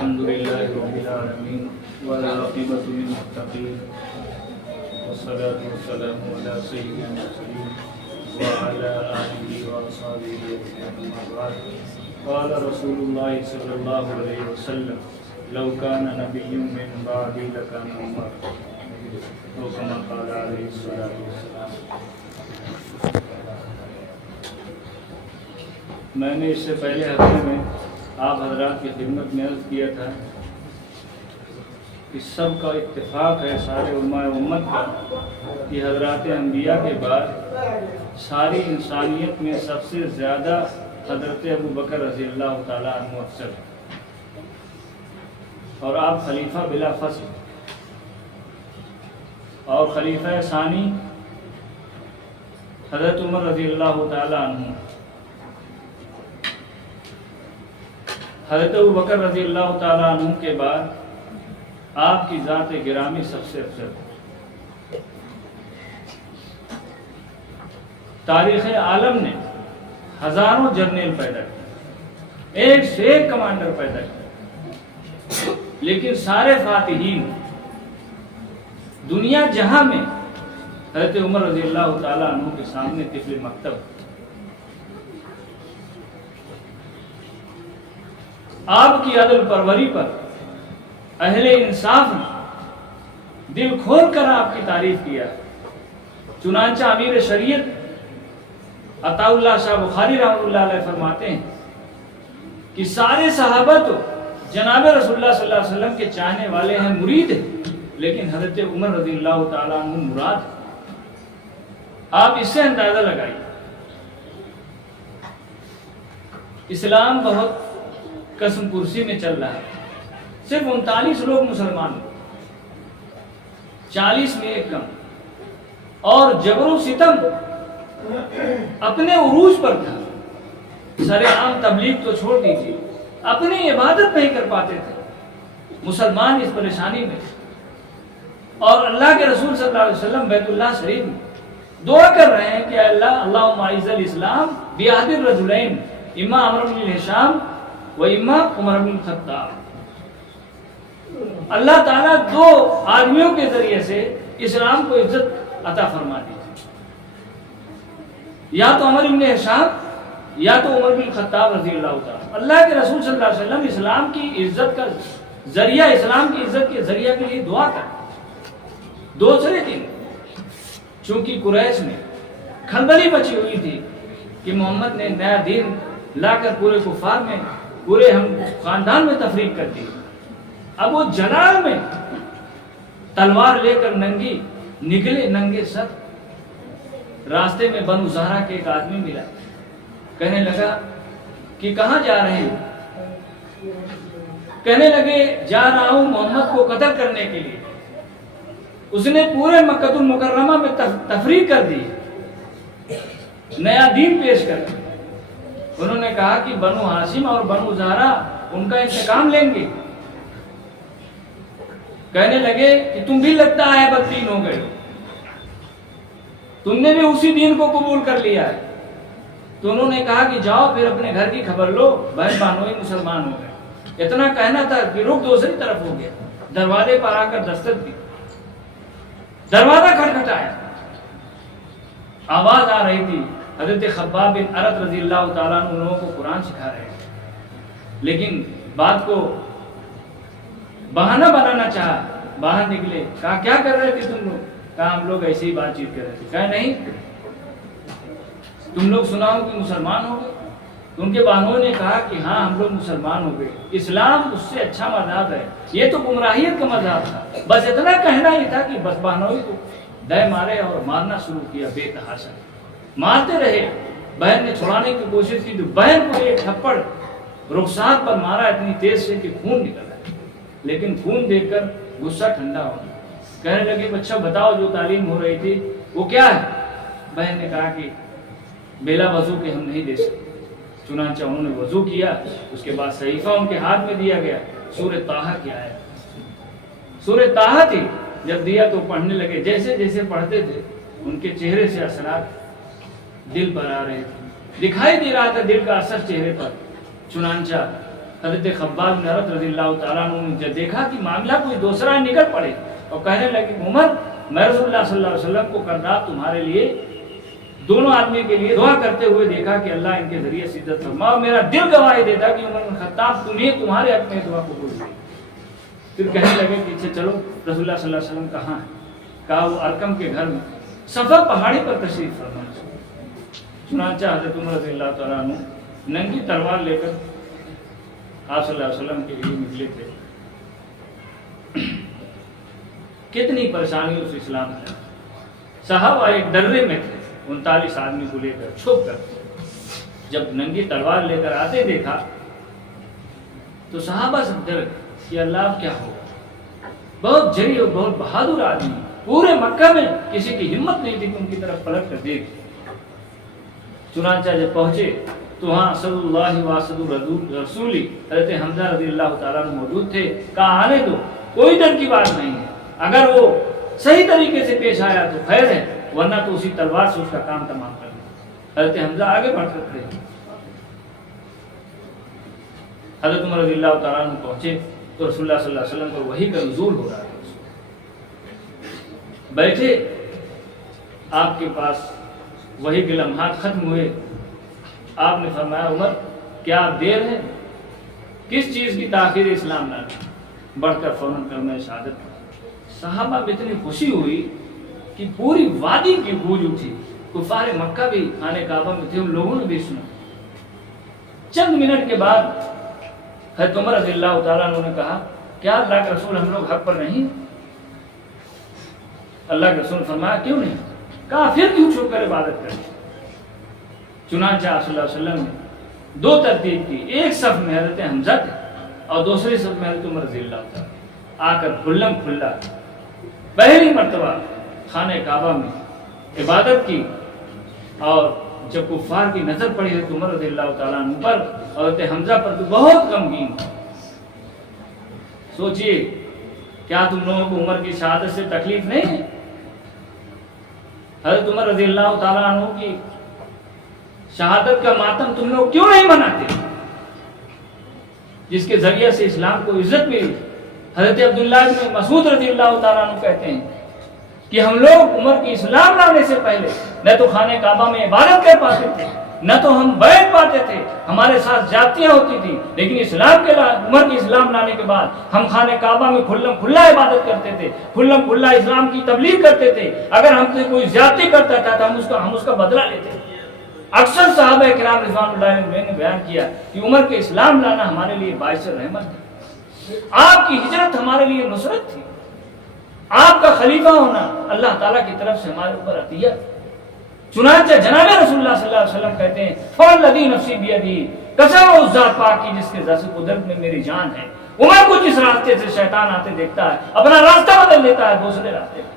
الحمدللہ رب العالمین والعاقبۃ للمتقین والصلاة والسلام علی سید المرسلین وعلی آلہ وصحبہ اجمعین اما بعد قال رسول اللہ صلی اللہ علیہ وسلم لو کان نبی من بعدی لکان عمر تو کما قال علیہ الصلوۃ والسلام۔ میں نے اس سے پہلے ہفتے میں آپ حضرات کی خدمت میں عرض کیا تھا کہ سب کا اتفاق ہے، سارے علماء امت کا، کہ حضرات انبیاء کے بعد ساری انسانیت میں سب سے زیادہ حضرت ابو بکر رضی اللہ تعالیٰ عنہ افضل ہے، اور آپ خلیفہ بلا فصل، اور خلیفہ ثانی حضرت عمر رضی اللہ تعالیٰ عنہ۔ حضرت ابو بکر رضی اللہ تعالیٰ عنہ کے بعد آپ کی ذات گرامی سب سے افضل ہے۔ تاریخ عالم نے ہزاروں جرنیل پیدا کیے، ایک سے ایک کمانڈر پیدا کیے، لیکن سارے فاتحین دنیا جہاں میں حضرت عمر رضی اللہ تعالیٰ عنہ کے سامنے طفل مکتب۔ آپ کی عدل پروری پر اہل انصاف نے دل کھول کر آپ کی تعریف کیا، چنانچہ امیر شریعت عطا اللہ شاہ بخاری رحمۃ اللہ علیہ فرماتے ہیں کہ سارے صحابہ تو جناب رسول اللہ صلی اللہ علیہ وسلم کے چاہنے والے ہیں، مرید ہیں، لیکن حضرت عمر رضی اللہ تعالیٰ عنہ مراد ہے۔ آپ اس سے اندازہ لگائیے، اسلام بہت قسم کرسی میں چل رہا ہے، صرف 39 لوگ مسلمان ہیں، 40 میں ایک کم، اور جبر و ستم اپنے عروج پر تھا۔ سر عام تبلیغ تو چھوڑ دیجیے، اپنی عبادت نہیں کر پاتے تھے مسلمان اس پریشانی میں، اور اللہ کے رسول صلی اللہ علیہ وسلم بیت اللہ شریف میں دعا کر رہے ہیں کہ اللہ اللہم اعز الاسلام بعہد الرجلین اما عمرو بن ہشام و اما عمر بن الخطاب۔ اللہ تعالیٰ دو آدمیوں کے ذریعے سے اسلام کو عزت عطا فرما دیجیے، یا تو عمر بن ہشام یا تو عمر بن الخطاب رضی اللہ تعالیٰ۔ اللہ کے رسول صلی اللہ علیہ وسلم اسلام کی عزت کا ذریعہ، اسلام کی عزت کے ذریعہ کے لیے دعا کر۔ دوسرے دن چونکہ قریش میں کھلبلی مچی ہوئی تھی کہ محمد نے نیا دین لا کر پورے کفار میں، پورے ہم خاندان میں تفریق کر دی، اب وہ جلال میں تلوار لے کر ننگی نکلے، ننگے سر۔ راستے میں بنو زہرا کے ایک آدمی ملا، کہنے لگا کہ کہاں جا رہے ہیں؟ کہنے لگے جا رہا ہوں محمد کو قتل کرنے کے لیے، اس نے پورے مکہ المکرمہ میں تفریق کر دی، نیا دین پیش کر دیا۔ انہوں نے کہا کہ بنو ہاشم اور بنو زہرا ان کا انتقام لیں گے۔ کہنے لگے کہ تم بھی لگتا ہے بددین ہو گئے، تم نے بھی اسی دین کو قبول کر لیا ہے۔ تو انہوں نے کہا کہ جاؤ پھر اپنے گھر کی خبر لو، بہن بانوئی مسلمان ہو گئے۔ اتنا کہنا تھا کہ رخ دوسری طرف ہو گیا، دروازے پر آ کر دستک دی، دروازہ کھٹکھٹایا، آواز آ رہی تھی، حضرت خباب بن ارت رضی اللہ تعالیٰ عنہ لوگوں کو قرآن سکھا رہے ہیں، لیکن بات کو بہانہ بنانا چاہا، باہر نکلے، کہا کیا کر رہے تھے تم لوگ؟ کہا ہم لوگ ایسے ہی بات چیت کر رہے تھے۔ کہا نہیں، تم لوگ سنا ہو کہ مسلمان ہو گئے؟ ان کے بانووں نے کہا کہ ہاں ہم لوگ مسلمان ہو گئے، اسلام اس سے اچھا مذہب ہے، یہ تو گمراہیت کا مذہب تھا۔ بس اتنا کہنا ہی تھا کہ بس بانوئی کو دے مارے اور مارنا شروع کیا، بے تحاشا مارتے رہے۔ بہن نے چھڑانے کی کوشش کی تو بہن کو ایک تھپڑ رخسار پر مارا اتنی تیز سے کہ خون نکل آیا، لیکن خون دیکھ کر غصہ ٹھنڈا ہو گیا۔ کہنے لگے بچہ بتاؤ جو تعلیم ہو رہی تھی وہ کیا ہے؟ بہن نے کہا کہ بلا وضو کے ہم نہیں دے سکتے۔ چنانچہ انہوں نے وضو کیا، اس کے بعد صحیفہ ان کے ہاتھ میں دیا گیا، سورہ طٰہٰ کی آیت، سورہ طٰہٰ تھی۔ جب دیا تو پڑھنے لگے، جیسے جیسے پڑھتے تھے ان کے چہرے سے اثرات دل پر آ رہے تھے، دکھائی دے رہا تھا دل کا اثر چہرے پر۔ چنانچہ حضرت خباب بن عرب رضی اللہ تعالیٰ عنہ نے جب دیکھا کہ معاملہ کوئی دوسرا نکل پڑے اور کہنے لگے عمر میں رسول اللہ صلی اللہ علیہ وسلم کو کرداب تمہارے لیے دونوں آدمی کے لیے دعا کرتے ہوئے دیکھا کہ اللہ ان کے ذریعے عزت فرما، اور میرا دل گواہی دیتا کہ عمر بن خطاب تمہارے حق میں دعا قبول ہوئی۔ پھر کہنے لگے پیچھے چلو رسول اللہ صلی اللہ علیہ وسلم کہاں ہے؟ کہا وہ ارقم کے گھر میں صفا پہاڑی پر تشریف فرما۔ چنانچہ حضرت عمر رضی اللہ تعالیٰ عنہ ننگی تلوار لے کر آپ صلی اللہ علیہ وسلم کے لیے نکلے تھے۔ کتنی پریشانی اس اسلام ہے۔ صحابہ ایک درے میں تھے، 39 آدمی کو لے کر چھپ کر جب ننگی تلوار لے کر آتے دیکھا تو صحابہ سے ڈر کہ اللہ کیا ہوگا۔ بہت جری اور بہت بہادر آدمی، پورے مکہ میں کسی کی ہمت نہیں تھی کہ ان کی طرف پلٹ کر دیکھ۔ چنانچہ جب پہنچے تو وہاں صلی اللہ واسد رسولی حضرت حمزہ رضی اللہ تعالیٰ موجود تھے۔ کہا آنے دو، کوئی ڈر کی بات نہیں ہے، اگر وہ صحیح طریقے سے پیش آیا تو خیر ہے، ورنہ تو اسی تلوار سے اس کا کام تمام کر دیں۔ حضرت حمزہ آگے بڑھ کر کھڑے، حضرت عمر رضی اللہ تعالیٰ عنہ پہنچے تو رسول اللہ صلی اللہ علیہ وسلم پر وحی کا نزول ہو رہا ہے۔ بیٹھے، آپ کے پاس وحی کے لمحات ختم ہوئے۔ آپ نے فرمایا عمر کیا آپ دیر ہے؟ کس چیز کی تاخیر اسلام لانا؟ بڑھ کر فوراً کلمہ شہادت۔ صحابہ میں اتنی خوشی ہوئی کہ پوری وادی کی گونج اٹھی۔ کفار مکہ بھی خانہ کعبہ میں تھے، ان لوگوں نے بھی سنا۔ چند منٹ کے بعد حضرت عمر رضی اللہ تعالیٰ عنہ نے کہا کیا اللہ کے رسول ہم لوگ حق پر نہیں؟ اللہ کے رسول فرمایا کیوں نہیں؟ کہا پھر کیوں چھپ کر عبادت کریں؟ چنانچہ آپ صلی اللہ علیہ وسلم نے دو ترتیب کی، ایک صف میں حضرت حمزہ تھے اور دوسرے صف میں حضرت عمر رضی اللہ تعالیٰ آ کر کھلم کھلا پہلی مرتبہ خانہ کعبہ میں عبادت کی۔ اور جب کفار کی نظر پڑی حضرت عمر رضی اللہ تعالیٰ عنہ پر اور حضرت حمزہ پر تو بہت غمگین۔ سوچئے کیا تم لوگوں کو عمر کی شہادت سے تکلیف نہیں ہے؟ حضرت عمر رضی اللہ تعالیٰ عنہ کی شہادت کا ماتم تم لوگ کیوں نہیں مناتے، جس کے ذریعے سے اسلام کو عزت ملی؟ حضرت عبداللہ بن مسعود رضی اللہ تعالیٰ عنہ کہتے ہیں کہ ہم لوگ عمر کی اسلام لانے سے پہلے نہ تو خانہ کعبہ میں عبادت کر پاتے تھے، نہ تو ہم بیٹھ پاتے تھے، ہمارے ساتھ زیادتیاں ہوتی تھی، لیکن اسلام کے عمر کی اسلام لانے کے بعد ہم خانہ کعبہ میں کھلم کھلا عبادت کرتے تھے، کھلم کھلا اسلام کی تبلیغ کرتے تھے۔ اگر ہم سے کوئی زیادتی کرتا تھا تو ہم اس کا بدلہ لیتے۔ اکثر صحابہ کرام رضوان اللہ علیہ نے بیان کیا کہ عمر کے اسلام لانا ہمارے لیے باعث رحمت ہے، آپ کی ہجرت ہمارے لیے نصرت تھی، آپ کا خلیفہ ہونا اللہ تعالیٰ کی طرف سے ہمارے اوپر عطیہ۔ چنانچہ جناب رسول اللہ صلی اللہ علیہ وسلم کہتے ہیں فوالذی نفسی بیدی، قسم اس ذات پاک کی جس کے ذات قدرت میں میری جان ہے، عمر کو جس راستے سے شیطان آتے دیکھتا ہے اپنا راستہ بدل لیتا ہے دوسرے راستے پر۔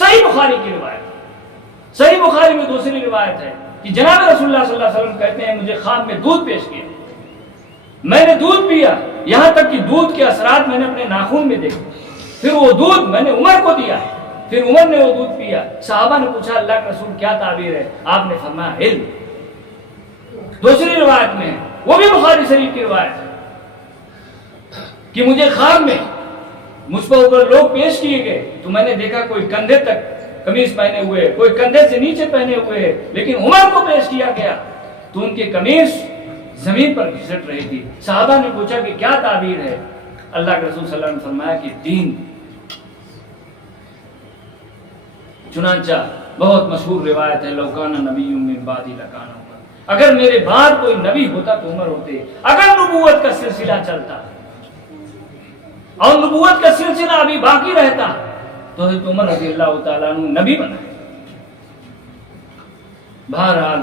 صحیح بخاری کی روایت، صحیح بخاری میں دوسری روایت ہے کہ جناب رسول اللہ صلی اللہ علیہ وسلم کہتے ہیں مجھے خواب میں دودھ پیش کیا، میں نے دودھ پیا، یہاں تک کہ دودھ کے اثرات میں نے اپنے ناخن میں دیکھے، پھر وہ دودھ میں نے عمر کو دیا ہے، پھر عمر نے وہ دودھ پیا۔ صحابہ نے پوچھا اللہ کے رسول کیا تعبیر ہے؟ آپ نے فرمایا علم۔ دوسری روایت میں وہ بھی بخاری شریف کی روایت ہے کہ مجھے خواب میں مجھ پر اوپر لوگ پیش کیے گئے تو میں نے دیکھا کوئی کندھے تک قمیص پہنے ہوئے، کوئی کندھے سے نیچے پہنے ہوئے، لیکن عمر کو پیش کیا گیا تو ان کی قمیص زمین پر گھسٹ رہی تھی۔ صحابہ نے پوچھا کہ کیا تعبیر ہے؟ اللہ کے رسول صلی اللہ علیہ وسلم نے فرمایا کہ دین۔ چنانچہ بہت مشہور روایت ہے لو کان نبی من بعدی لکان عمر، اگر میرے بعد کوئی نبی ہوتا تو عمر ہوتے۔ اگر نبوت کا سلسلہ چلتا اور نبوت کا سلسلہ ابھی باقی رہتا تو حضرت عمر رضی اللہ تعالیٰ عنہ نبی بنا۔ بہرحال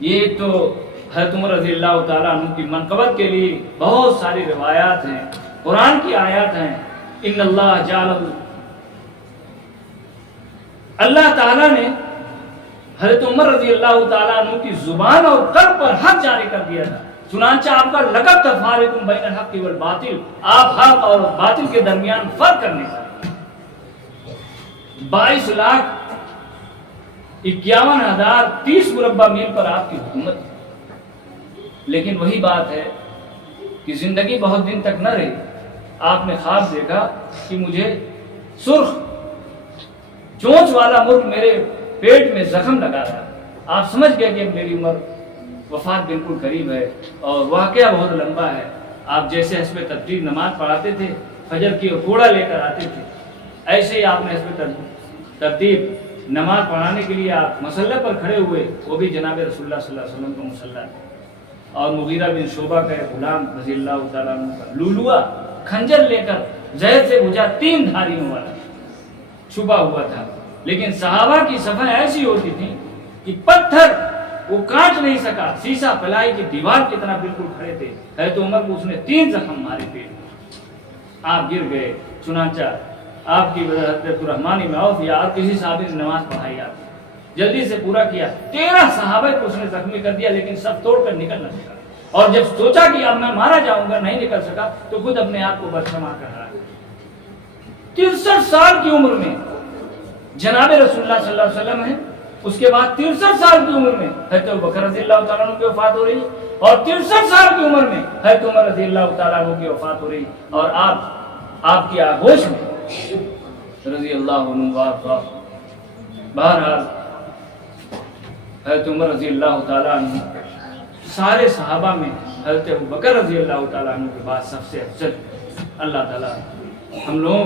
یہ تو حضرت عمر رضی اللہ تعالیٰ عنہ کی منقبت کے لیے بہت ساری روایات ہیں، قرآن کی آیات ہیں۔ ان اللہ جعلہ، اللہ تعالیٰ نے حضرت عمر رضی اللہ تعالیٰ عنہ کی زبان اور قلب پر حق جاری کر دیا تھا، چنانچہ آپ کا لقب تھا فارق بین الحق والباطل، آپ حق اور باطل کے درمیان فرق کرنے کا۔ 22,51,030 مربع میل پر آپ کی حکومت، لیکن وہی بات ہے کہ زندگی بہت دن تک نہ رہی. آپ نے خواب دیکھا کہ مجھے سرخ چونچ والا مرغ میرے پیٹ میں زخم لگا رہا. آپ سمجھ گئے کہ میری عمر وفات بالکل قریب ہے. اور واقعہ بہت لمبا ہے. آپ جیسے حسب ترتیب نماز پڑھاتے تھے, فجر کی کوڑا لے کر آتے تھے, ایسے ہی آپ نے حسب ترتیب نماز پڑھانے کے لیے آپ مصلی پر کھڑے ہوئے, وہ بھی جناب رسول اللہ صلی اللہ علیہ وسلم کا مصلی. اور مغیرہ بن شعبہ کا غلام رضی اللہ تعالیٰ عنہ کا لولوا کھنجر لے کر زہر سے بجھا 3 دھاریوں والا چھپا ہوا تھا. لیکن صحابہ کی صفحیں ایسی ہوتی تھیں کہ پتھر وہ کاٹ نہیں سکا, سیسا پلائی کی دیوار کی طرح بالکل کھڑے تھے. حضرت عمر کو اس نے 3 زخم مارے پیٹ میں. آپ گر گئے. چنانچہ آپ کی وجہ حضرت الرحمن بن عوف یا اور کسی صحابی نے نماز پڑھائی, آپ جلدی سے پورا کیا. 13 صحابہ کو اس نے زخمی کر دیا, لیکن سب توڑ کر نکل نہ سکا. اور جب سوچا کہ اب میں مارا جاؤں گا, نہیں نکل سکا, تو خود اپنے آپ کو برشمار کر رہا. 63 سال کی عمر میں جناب رسول اللہ صلی اللہ علیہ وسلم ہے. اس کے بعد 63 سال کی عمر میں حضرت ابوبکر رضی اللہ تعالیٰ عنہ کی وفات ہو رہی, اور 63 سال کی عمر میں حضرت عمر رضی اللہ تعالیٰ عنہ کی وفات ہو رہی. اور آپ کی آغوش میں رضی اللہ عنہ. بہرحال حضرت عمر رضی اللہ تعالیٰ عنہ سارے صحابہ میں حضرت ابوبکر رضی اللہ تعالیٰ عنہ کے بعد سب سے افضل. اللہ تعالیٰ ہم لوگوں